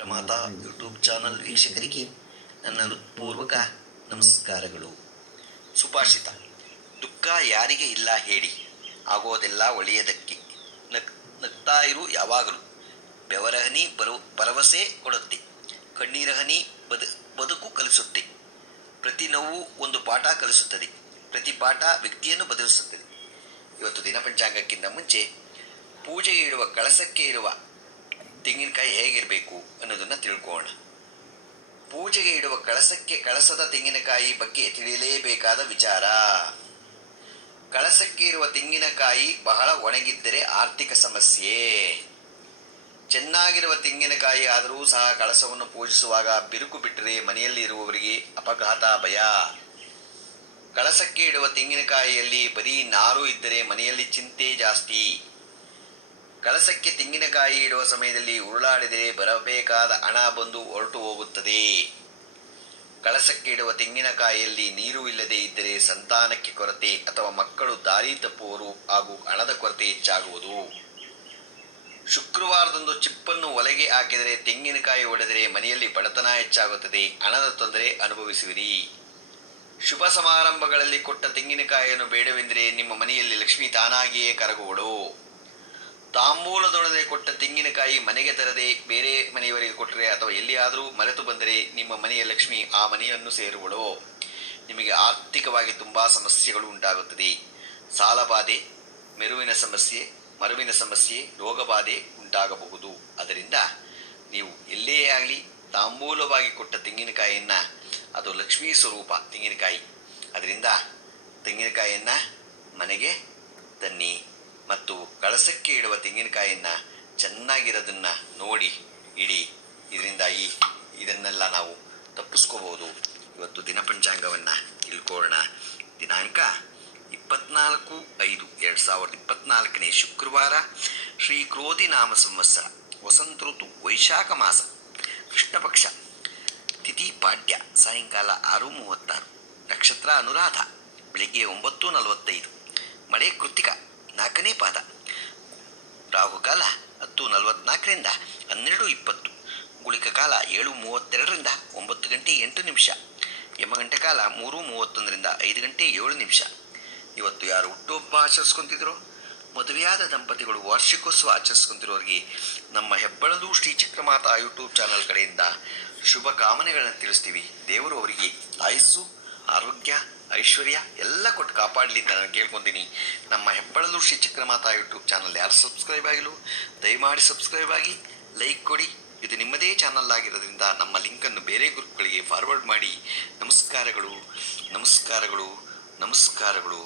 ಪ್ರಮಾತ YouTube channel ವೀಕ್ಷಕರಿಗೆ ನನ್ನ ಹೃತ್ಪೂರ್ವಕ ನಮಸ್ಕಾರಗಳು. ಸುಭಾಷಿತ, ದುಃಖ ಯಾರಿಗೆ ಇಲ್ಲ ಹೇಳಿ, ಆಗೋದೆಲ್ಲ ಒಳ್ಳೆಯದಕ್ಕೆ ನಗ್, ನಗ್ತಾ ಇರು ಯಾವಾಗಲೂ. ಬೆವರಹನಿ ಬರು, ಭರವಸೆ ಕೊಡುತ್ತೆ. ಕಣ್ಣೀರಹನಿ ಬದು, ಬದುಕು ಕಲಿಸುತ್ತೆ. ಪ್ರತಿ ನೋವು ಒಂದು ಪಾಠ ಕಲಿಸುತ್ತದೆ. ಪ್ರತಿ ಪಾಠ ವ್ಯಕ್ತಿಯನ್ನು ಬದಲಿಸುತ್ತದೆ. ಇವತ್ತು ದಿನ ಪಂಚಾಂಗಕ್ಕಿಂತ ಮುಂಚೆ ಪೂಜೆಗೆ ಇಡುವ ಕಳಸಕ್ಕೆ ಇರುವ ತೆಂಗಿನಕಾಯಿ ಹೇಗಿರಬೇಕು ಅನ್ನೋದನ್ನು ತಿಳ್ಕೋಣ ಪೂಜೆಗೆ ಇಡುವ ಕಳಸಕ್ಕೆ ಕಳಸದ ತೆಂಗಿನಕಾಯಿ ಬಗ್ಗೆ ತಿಳಿಯಲೇಬೇಕಾದ ವಿಚಾರ. ಕಳಸಕ್ಕೆ ಇರುವ ತೆಂಗಿನಕಾಯಿ ಬಹಳ ಒಣಗಿದ್ದರೆ ಆರ್ಥಿಕ ಸಮಸ್ಯೆ. ಚೆನ್ನಾಗಿರುವ ತೆಂಗಿನಕಾಯಿ ಆದರೂ ಸಹ ಕಳಸವನ್ನು ಪೂಜಿಸುವಾಗ ಬಿರುಕು ಬಿಟ್ಟರೆ ಮನೆಯಲ್ಲಿ ಇರುವವರಿಗೆ ಅಪಘಾತ, ಭಯ. ಕಳಸಕ್ಕೆ ಇಡುವ ತೆಂಗಿನಕಾಯಿಯಲ್ಲಿ ಬರೀ ನಾರು ಇದ್ದರೆ ಮನೆಯಲ್ಲಿ ಚಿಂತೆ ಜಾಸ್ತಿ. ಕಳಸಕ್ಕೆ ತೆಂಗಿನಕಾಯಿ ಇಡುವ ಸಮಯದಲ್ಲಿ ಉರುಳಾಡಿದರೆ ಬರಬೇಕಾದ ಹಣ ಬಂದು ಹೊರಟು ಹೋಗುತ್ತದೆ. ಕಳಸಕ್ಕೆ ಇಡುವ ತೆಂಗಿನಕಾಯಿಯಲ್ಲಿ ನೀರು ಇಲ್ಲದೆ ಇದ್ದರೆ ಸಂತಾನಕ್ಕೆ ಕೊರತೆ ಅಥವಾ ಮಕ್ಕಳು ದಾರಿ ತಪ್ಪುವರು ಹಾಗೂ ಹಣದ ಕೊರತೆ ಹೆಚ್ಚಾಗುವುದು. ಶುಕ್ರವಾರದಂದು ಚಿಪ್ಪನ್ನು ಒಲೆಗೆ ಹಾಕಿದರೆ ತೆಂಗಿನಕಾಯಿ ಒಡೆದರೆ ಮನೆಯಲ್ಲಿ ಬಡತನ ಹೆಚ್ಚಾಗುತ್ತದೆ. ಹಣದ ತೊಂದರೆ ಅನುಭವಿಸುವಿರಿ. ಶುಭ ಸಮಾರಂಭಗಳಲ್ಲಿ ಕೊಟ್ಟ ತೆಂಗಿನಕಾಯಿಯನ್ನು ಬೇಡವೆಂದರೆ ನಿಮ್ಮ ಮನೆಯಲ್ಲಿ ಲಕ್ಷ್ಮಿ ತಾನಾಗಿಯೇ ಕರಗುವಳು. ತಾಂಬೂಲದೊಡನೆ ಕೊಟ್ಟ ತೆಂಗಿನಕಾಯಿ ಮನೆಗೆ ತರದೆ ಬೇರೆ ಮನೆಯವರಿಗೆ ಕೊಟ್ಟರೆ ಅಥವಾ ಎಲ್ಲಿಯಾದರೂ ಮರೆತು ಬಂದರೆ ನಿಮ್ಮ ಮನೆಯ ಲಕ್ಷ್ಮಿ ಆ ಮನೆಯನ್ನು ಸೇರುವಳು. ನಿಮಗೆ ಆರ್ಥಿಕವಾಗಿ ತುಂಬಾ ಸಮಸ್ಯೆಗಳು ಉಂಟಾಗುತ್ತದೆ. ಸಾಲಬಾಧೆ, ಮೆರುವಿನ ಸಮಸ್ಯೆ, ಮರುವಿನ ಸಮಸ್ಯೆ, ರೋಗಬಾಧೆ ಉಂಟಾಗಬಹುದು. ಅದರಿಂದ ನೀವು ಎಲ್ಲೇ ಆಗಲಿ ತಾಂಬೂಲವಾಗಿ ಕೊಟ್ಟ ತೆಂಗಿನಕಾಯಿಯನ್ನು, ಅದು ಲಕ್ಷ್ಮೀ ಸ್ವರೂಪ ತೆಂಗಿನಕಾಯಿ. ಅದರಿಂದ ತೆಂಗಿನಕಾಯಿಯನ್ನು ಮನೆಗೆ ತನ್ನಿ. ಮತ್ತು ಕಳಸಕ್ಕೆ ಇಡುವ ತೆಂಗಿನಕಾಯಿಯನ್ನು ಚೆನ್ನಾಗಿರೋದನ್ನ ನೋಡಿ, ಇಡಿ. ಇದರಿಂದ ಈ ಇದನ್ನೆಲ್ಲ ನಾವು ತಪ್ಪಿಸ್ಕೋಬೋದು ಇವತ್ತು ದಿನಪಂಚಾಂಗವನ್ನು ತಿಳ್ಕೊಳ್ಳೋಣ. ದಿನಾಂಕ ಇಪ್ಪತ್ನಾಲ್ಕು ಐದು ಎರಡು ಸಾವಿರದ ಇಪ್ಪತ್ನಾಲ್ಕನೇ ಶುಕ್ರವಾರ, ಶ್ರೀ ಕ್ರೋಧಿ ನಾಮ ಸಂವತ್ಸರ, ವಸಂತ ಋತು, ವೈಶಾಖ ಮಾಸ, ಕೃಷ್ಣ ಪಕ್ಷ, ತಿಥಿ ಪಾಡ್ಯ, ಸಾಯಂಕಾಲ ಆರು ಮೂವತ್ತಾರು, ನಕ್ಷತ್ರ ಅನುರಾಧ, ಬೆಳಿಗ್ಗೆ ಒಂಬತ್ತು ನಲವತ್ತೈದು, ಮಳೆ ಕೃತಿಕ ನಾಲ್ಕನೇ ಪಾದ. ರಾಹುಕಾಲ ಹತ್ತು ನಲವತ್ನಾಲ್ಕರಿಂದ ಹನ್ನೆರಡು ಇಪ್ಪತ್ತು, ಗುಳಿಕ ಕಾಲ ಏಳು ಮೂವತ್ತೆರಡರಿಂದ ಒಂಬತ್ತು ಗಂಟೆ ಎಂಟು ನಿಮಿಷ, ಯಮಗಂಟೆ ಕಾಲ ಮೂರು ಮೂವತ್ತೊಂದರಿಂದ ಐದು ಗಂಟೆ ಏಳು ನಿಮಿಷ. ಇವತ್ತು ಯಾರು ಹುಟ್ಟುಹಬ್ಬ ಆಚರಿಸ್ಕೊತಿದ್ರು? ಮದುವೆಯಾದ ದಂಪತಿಗಳು ವಾರ್ಷಿಕೋತ್ಸವ ಆಚರಿಸ್ಕೊಂತಿರೋರಿಗೆ ನಮ್ಮ ಹೆಬ್ಬಳಲು ಶ್ರೀ ಚಕ್ರಮಾತಾ ಯೂಟ್ಯೂಬ್ ಚಾನಲ್ ಕಡೆಯಿಂದ ಶುಭ ಕಾಮನೆಗಳನ್ನು ತಿಳಿಸ್ತೀವಿ. ದೇವರು ಅವರಿಗೆ ಆಯಸ್ಸು, ಆರೋಗ್ಯ ಐಶ್ವರ್ಯ, ಎಲ್ಲ ಕೊಟ್ಟು ಕಾಪಾಡಲಿ ಅಂತ ನಾನು ಕೇಳ್ಕೊತೀನಿ. ನಮ್ಮ ಹೆಬ್ಬಳಲು ಶ್ರೀ ಚಕ್ರಮಾತಾ ಯೂಟ್ಯೂಬ್ ಚಾನಲ್ ಯಾರು ಸಬ್ಸ್ಕ್ರೈಬ್ ಆಗಿಲ್ಲ, ದಯಮಾಡಿ ಸಬ್ಸ್ಕ್ರೈಬ್ ಆಗಿ, ಲೈಕ್ ಕೊಡಿ. ಇದು ನಿಮ್ಮದೇ ಚಾನಲ್ ಆಗಿರೋದ್ರಿಂದ ನಮ್ಮ ಲಿಂಕನ್ನು ಬೇರೆ ಗ್ರೂಪ್ಗಳಿಗೆ ಫಾರ್ವರ್ಡ್ ಮಾಡಿ. ನಮಸ್ಕಾರಗಳು ನಮಸ್ಕಾರಗಳು ನಮಸ್ಕಾರಗಳು.